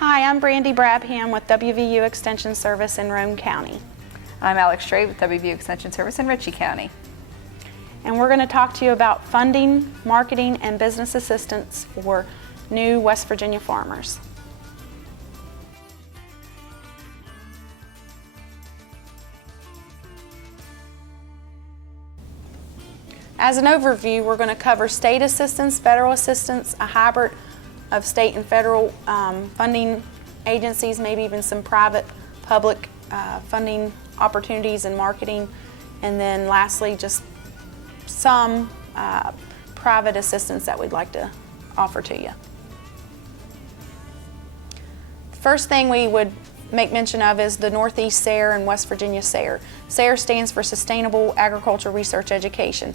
Hi, I'm Brandy Brabham with WVU Extension Service in Roane County. I'm Alex Strait with WVU Extension Service in Ritchie County. And we're going to talk to you about funding, marketing, and business assistance for new West Virginia farmers. As an overview, we're going to cover state assistance, federal assistance, a hybrid of state and federal funding agencies, maybe even some private public funding opportunities and marketing, and then lastly just some private assistance that we'd like to offer to you. First thing we would make mention of is the Northeast SARE and West Virginia SARE. SARE stands for Sustainable Agriculture Research Education.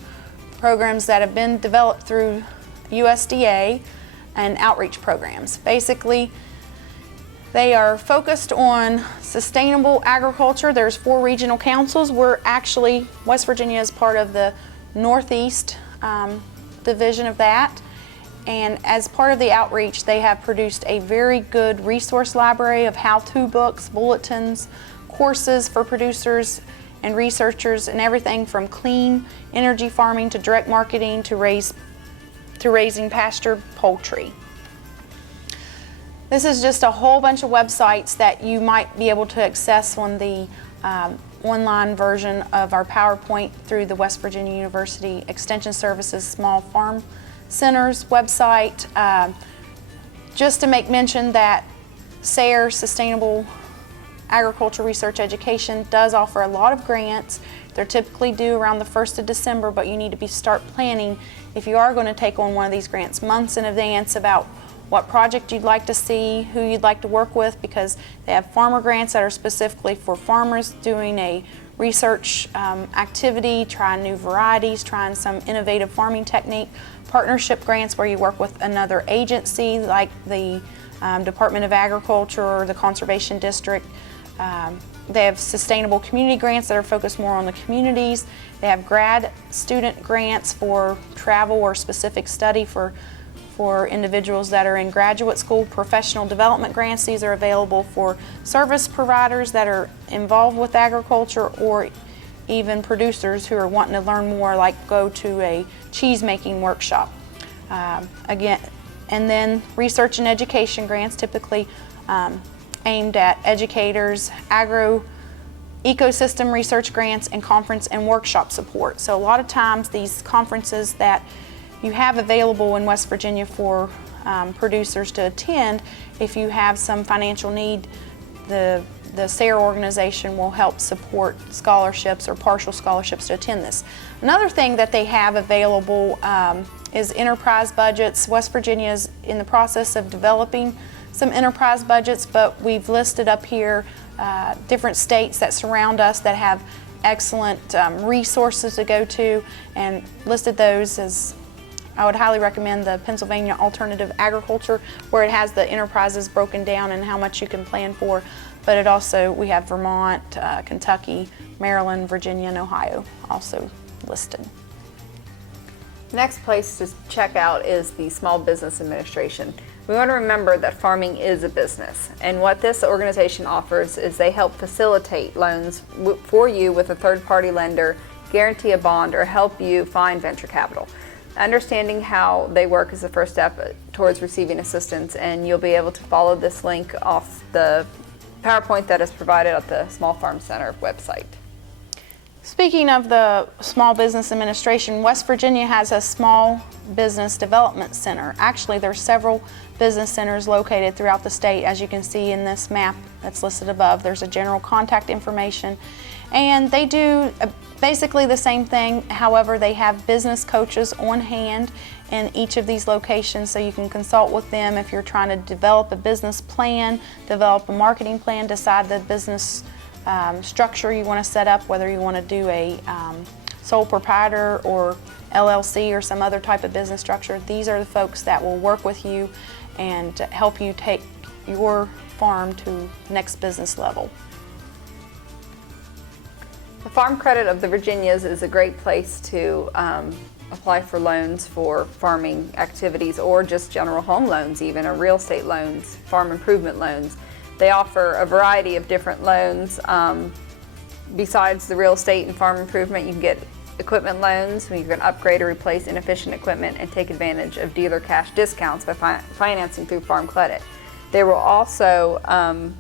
Programs that have been developed through USDA and outreach programs. Basically, they are focused on sustainable agriculture. There's 4 regional councils. West Virginia is part of the Northeast division of that. And as part of the outreach, they have produced a very good resource library of how-to books, bulletins, courses for producers and researchers, and everything from clean energy farming to direct marketing to raising pasture poultry. This is just a whole bunch of websites that you might be able to access on the online version of our PowerPoint through the West Virginia University Extension Services Small Farm Center's website. Just to make mention that SARE, Sustainable Agriculture Research Education, does offer a lot of grants. They're typically due around the 1st of December, but you need to start planning if you are going to take on one of these grants months in advance about what project you'd like to see, who you'd like to work with, because they have farmer grants that are specifically for farmers doing a research activity, trying new varieties, trying some innovative farming technique. Partnership grants where you work with another agency like the Department of Agriculture or the Conservation District. They have sustainable community grants that are focused more on the communities. They have grad student grants for travel or specific study for individuals that are in graduate school. Professional development grants, these are available for service providers that are involved with agriculture or even producers who are wanting to learn more, like go to a cheese making workshop. Again, and then research and education grants, typically aimed at educators, ecosystem research grants, and conference and workshop support. So a lot of times these conferences that you have available in West Virginia for producers to attend, if you have some financial need, the SARE organization will help support scholarships or partial scholarships to attend this. Another thing that they have available is enterprise budgets. West Virginia is in the process of developing some enterprise budgets, but we've listed up here different states that surround us that have excellent resources to go to, and listed those as I would highly recommend the Pennsylvania Alternative Agriculture, where it has the enterprises broken down and how much you can plan for. But we have Vermont, Kentucky, Maryland, Virginia, and Ohio also listed. The next place to check out is the Small Business Administration. We want to remember that farming is a business, and what this organization offers is they help facilitate loans for you with a third-party lender, guarantee a bond, or help you find venture capital. Understanding how they work is the first step towards receiving assistance, and you'll be able to follow this link off the PowerPoint that is provided at the Small Farm Center website. Speaking of the Small Business Administration, West Virginia has a Small Business Development Center. Actually, there are several business centers located throughout the state, as you can see in this map that's listed above. There's a general contact information, and they do basically the same thing. However, they have business coaches on hand in each of these locations, so you can consult with them if you're trying to develop a business plan, develop a marketing plan, decide the business structure you want to set up, whether you want to do a sole proprietor or LLC or some other type of business structure. These are the folks that will work with you and help you take your farm to next business level. The Farm Credit of the Virginias is a great place to apply for loans for farming activities or just general home loans even, or real estate loans, farm improvement loans. They offer a variety of different loans. Besides the real estate and farm improvement, you can get equipment loans where you can upgrade or replace inefficient equipment and take advantage of dealer cash discounts by financing through Farm Credit. They will also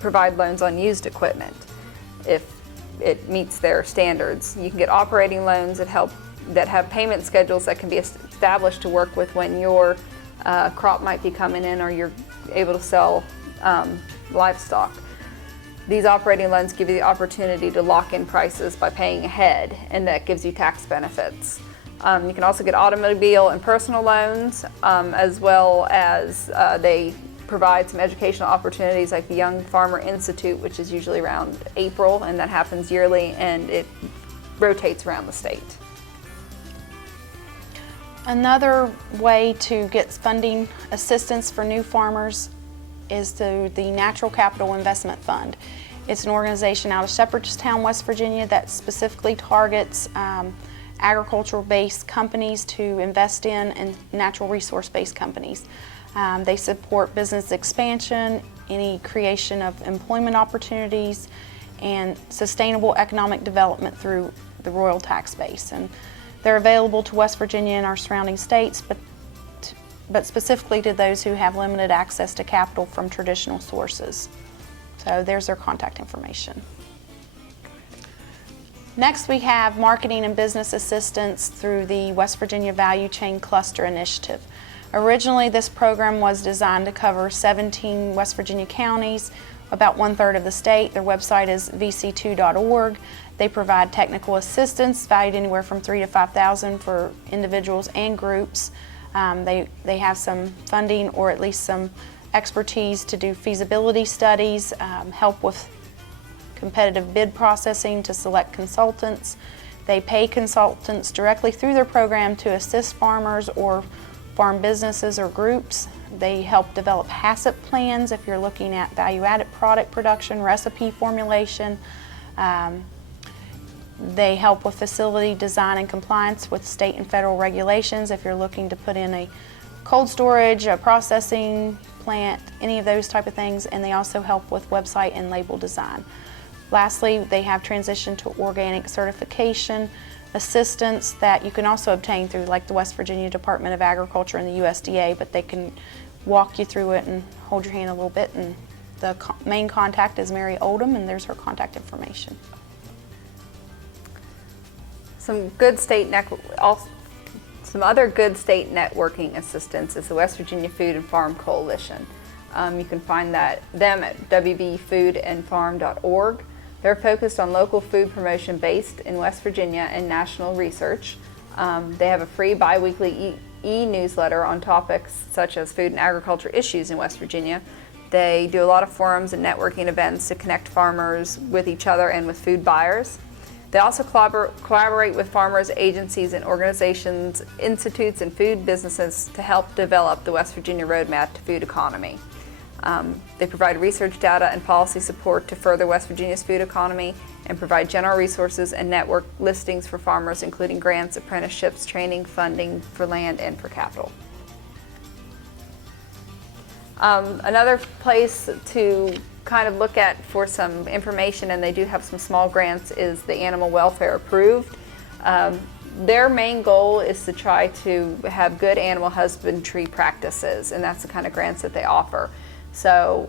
provide loans on used equipment if it meets their standards. You can get operating loans that have payment schedules that can be established to work with when your crop might be coming in or you're able to sell livestock. These operating loans give you the opportunity to lock in prices by paying ahead, and that gives you tax benefits. You can also get automobile and personal loans, as well as they provide some educational opportunities like the Young Farmer Institute, which is usually around April, and that happens yearly, and it rotates around the state. Another way to get funding assistance for new farmers is through the Natural Capital Investment Fund. It's an organization out of Shepherdstown, West Virginia that specifically targets agricultural-based companies to invest in and natural resource-based companies. They support business expansion, any creation of employment opportunities, and sustainable economic development through the royal tax base. And they're available to West Virginia and our surrounding states, but specifically to those who have limited access to capital from traditional sources. So there's their contact information. Next, we have marketing and business assistance through the West Virginia Value Chain Cluster Initiative. Originally, this program was designed to cover 17 West Virginia counties, about 1/3 of the state. Their website is vc2.org. They provide technical assistance valued anywhere from $3,000 to $5,000 for individuals and groups. They have some funding or at least some expertise to do feasibility studies, help with competitive bid processing to select consultants. They pay consultants directly through their program to assist farmers or farm businesses or groups. They help develop HACCP plans if you're looking at value-added product production, recipe formulation. They help with facility design and compliance with state and federal regulations if you're looking to put in a cold storage, a processing plant, any of those type of things, and they also help with website and label design. Lastly, they have transition to organic certification assistance that you can also obtain through like the West Virginia Department of Agriculture and the USDA, but they can walk you through it and hold your hand a little bit, and the main contact is Mary Oldham, and there's her contact information. Some other good state networking assistance is the West Virginia Food and Farm Coalition. You can find them at wvfoodandfarm.org. They're focused on local food promotion based in West Virginia and national research. They have a free bi-weekly e-newsletter on topics such as food and agriculture issues in West Virginia. They do a lot of forums and networking events to connect farmers with each other and with food buyers. They also collaborate with farmers, agencies, and organizations, institutes, and food businesses to help develop the West Virginia Roadmap to Food Economy. They provide research data and policy support to further West Virginia's food economy and provide general resources and network listings for farmers, including grants, apprenticeships, training, funding for land, and for capital. Another place to kind of look at for some information, and they do have some small grants, is the Animal Welfare Approved. Their main goal is to try to have good animal husbandry practices, and that's the kind of grants that they offer. So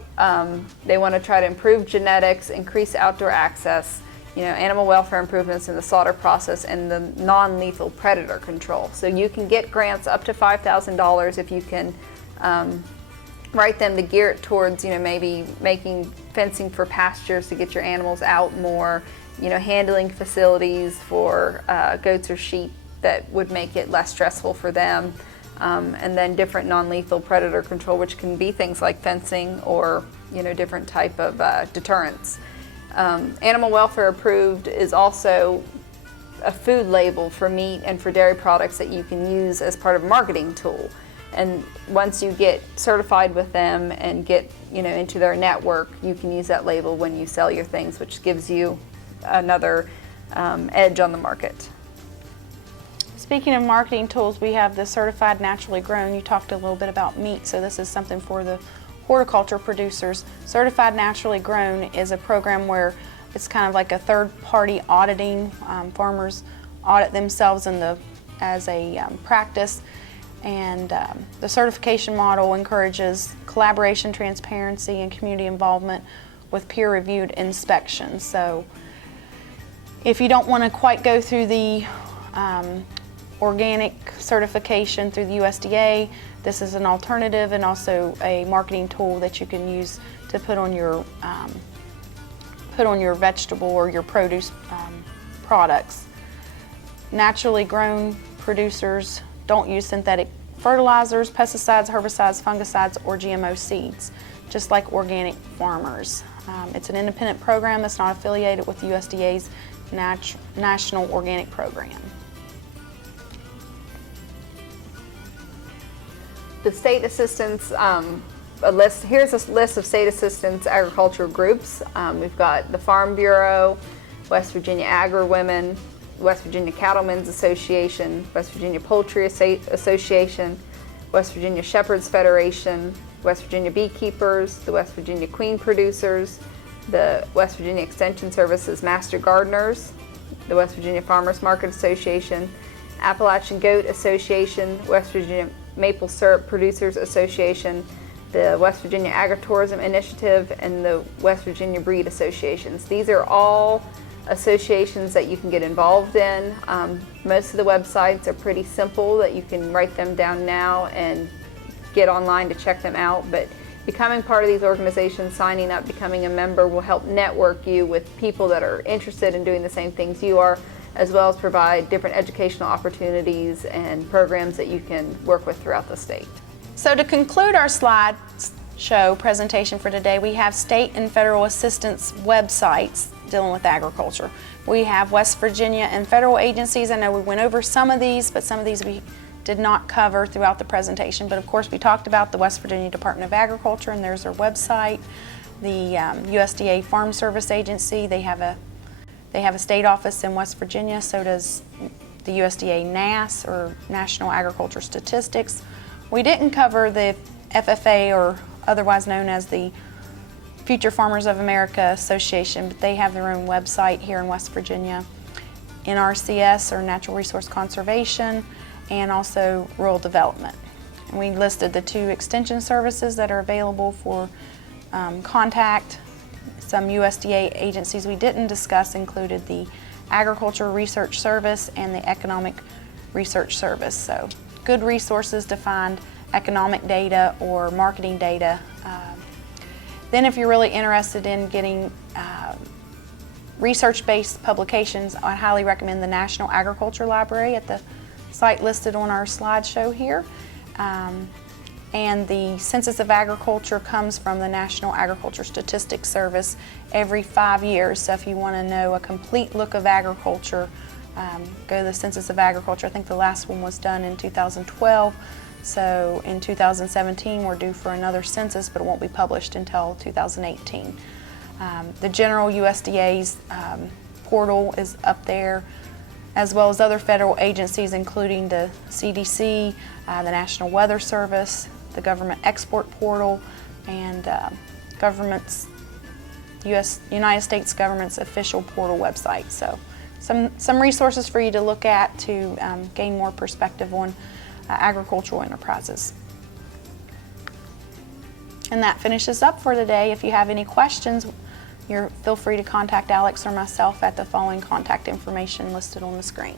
they want to try to improve genetics, increase outdoor access, animal welfare improvements in the slaughter process, and the non-lethal predator control. So you can get grants up to $5,000 if you can write them to gear it towards, maybe making fencing for pastures to get your animals out more, handling facilities for goats or sheep that would make it less stressful for them, and then different non-lethal predator control, which can be things like fencing or, different type of deterrents. Animal Welfare Approved is also a food label for meat and for dairy products that you can use as part of a marketing tool. And once you get certified with them and get into their network, you can use that label when you sell your things, which gives you another edge on the market. Speaking of marketing tools, we have the Certified Naturally Grown. You talked a little bit about meat, so this is something for the horticulture producers. Certified Naturally Grown is a program where it's kind of like a third-party auditing. Farmers audit themselves as a practice, and the certification model encourages collaboration, transparency, and community involvement with peer-reviewed inspections. So if you don't want to quite go through the organic certification through the USDA, this is an alternative and also a marketing tool that you can use to put on your vegetable or your produce products. Naturally grown producers don't use synthetic fertilizers, pesticides, herbicides, fungicides, or GMO seeds, just like organic farmers. It's an independent program that's not affiliated with the USDA's National Organic Program. The state assistance, here's a list of state assistance agriculture groups. We've got the Farm Bureau, West Virginia Agri-Women, West Virginia Cattlemen's Association, West Virginia Poultry Association, West Virginia Shepherds Federation, West Virginia Beekeepers, the West Virginia Queen Producers, the West Virginia Extension Services Master Gardeners, the West Virginia Farmers Market Association, Appalachian Goat Association, West Virginia Maple Syrup Producers Association, the West Virginia Agritourism Initiative, and the West Virginia Breed Associations. These are all associations that you can get involved in. Most of the websites are pretty simple that you can write them down now and get online to check them out, but becoming part of these organizations, signing up, becoming a member will help network you with people that are interested in doing the same things you are, as well as provide different educational opportunities and programs that you can work with throughout the state. So to conclude our slideshow presentation for today, we have state and federal assistance websites dealing with agriculture. We have West Virginia and federal agencies. I know we went over some of these, but some of these we did not cover throughout the presentation. But of course we talked about the West Virginia Department of Agriculture, and there's their website. The USDA Farm Service Agency, they have a state office in West Virginia, so does the USDA NASS, or National Agriculture Statistics. We didn't cover the FFA, or otherwise known as the Future Farmers of America Association, but they have their own website here in West Virginia. NRCS, or Natural Resource Conservation, and also Rural Development. And we listed the 2 extension services that are available for contact. Some USDA agencies we didn't discuss included the Agriculture Research Service and the Economic Research Service. So good resources to find economic data or marketing data. Then if you're really interested in getting research-based publications, I highly recommend the National Agriculture Library at the site listed on our slideshow here. And the Census of Agriculture comes from the National Agriculture Statistics Service every 5 years. So if you want to know a complete look of agriculture, go to the Census of Agriculture. I think the last one was done in 2012. So in 2017 we're due for another census, but it won't be published until 2018. The general USDA's portal is up there, as well as other federal agencies including the CDC, the National Weather Service, the Government Export Portal, and United States government's official portal website. So some resources for you to look at to gain more perspective on agricultural enterprises. And that finishes up for today. If you have any questions, feel free to contact Alex or myself at the following contact information listed on the screen.